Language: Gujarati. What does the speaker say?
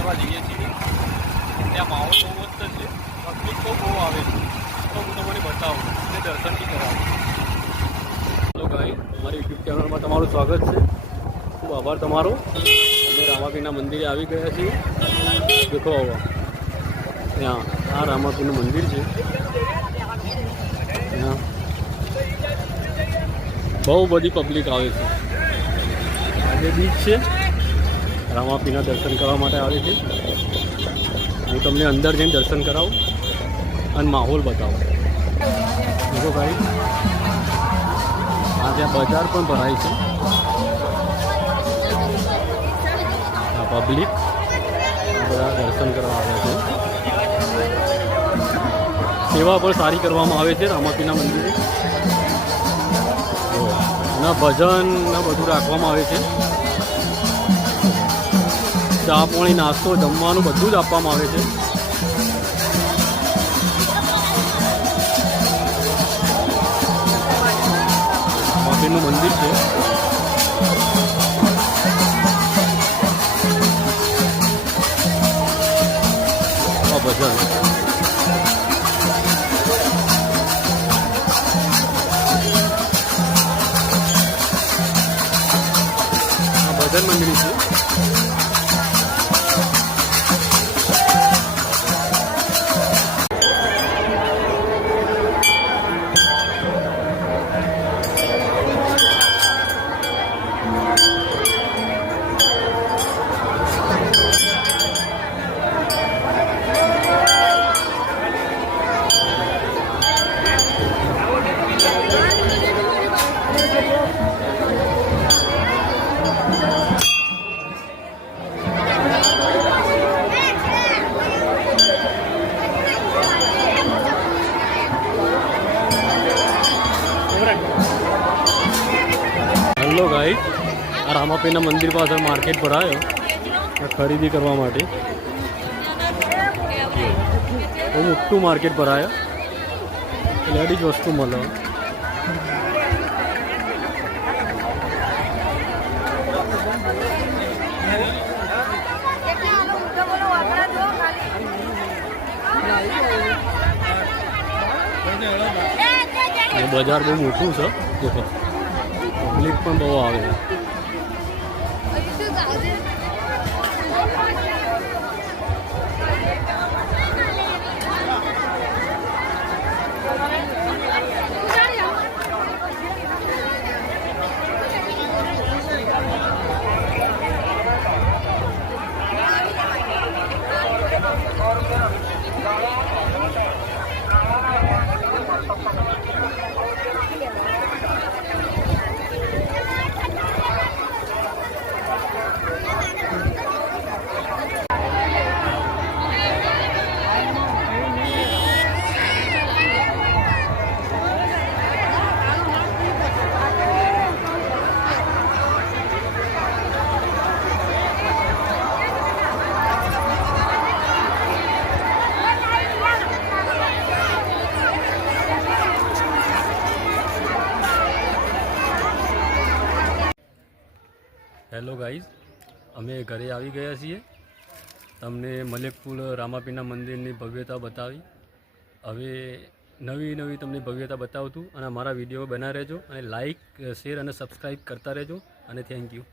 કરવા જઈએ છીએ. ત્યાં માહોલ બહુ મસ્ત છે, પબ્લિક તો બહુ આવે છે. તો હું તમને બતાવું અને દર્શન બી કરાવું. હેલો ગાઈસ, મારી યુટ્યુબ ચેનલમાં તમારું સ્વાગત છે. ખૂબ આભાર તમારો. અમે રામાપીરના મંદિરે આવી ગયા છીએ. દેખો હવે ત્યાં આ રામાપીરનું મંદિર છે. ત્યાં બહુ બધી પબ્લિક આવે છે. આજે બીચ છે, રામાપીરના દર્શન કરવા માટે આવે છે. હું તમને અંદર જઈને દર્શન કરાવું અને માહોલ બતાવું. દેખો ભાઈ, આ ત્યાં બજાર પણ ભરાય છે. આ પબ્લિક આ બધા દર્શન કરવા આવે છે. સેવા પણ સારી કરવામાં આવે છે રામાપીરના મંદિરે. ના ભજન ના બધું રાખવામાં આવે છે. ચા પાણી નાસ્તો જમવાનું બધું જ આપવામાં આવે છે. રામાપીરનું મંદિર છે. આ ભજન ભજન મંડળી છે. હેલો ગાઈસ, આ રામાપીરના મંદિર પાછળ માર્કેટ ભરાયો ખરીદી કરવા માટે. બહુ મોટું માર્કેટ ભરાયો, લેડીઝ વસ્તુ મળે. બજાર બહુ મોટું છે. દેખો પબ્લિક પણ બહુ આવે છે. હેલો ગાઈઝ, અમે ઘરે આવી ગયા છીએ. તમને મલેકપુર રામાપીરના મંદિરની ભવ્યતા બતાવી. હવે નવી તમને ભવ્યતા બતાવતું અને અમારા વિડીયો બનાવી રહેજો અને લાઇક, શેર અને સબસ્ક્રાઈબ કરતા રહેજો. અને થેન્ક યુ.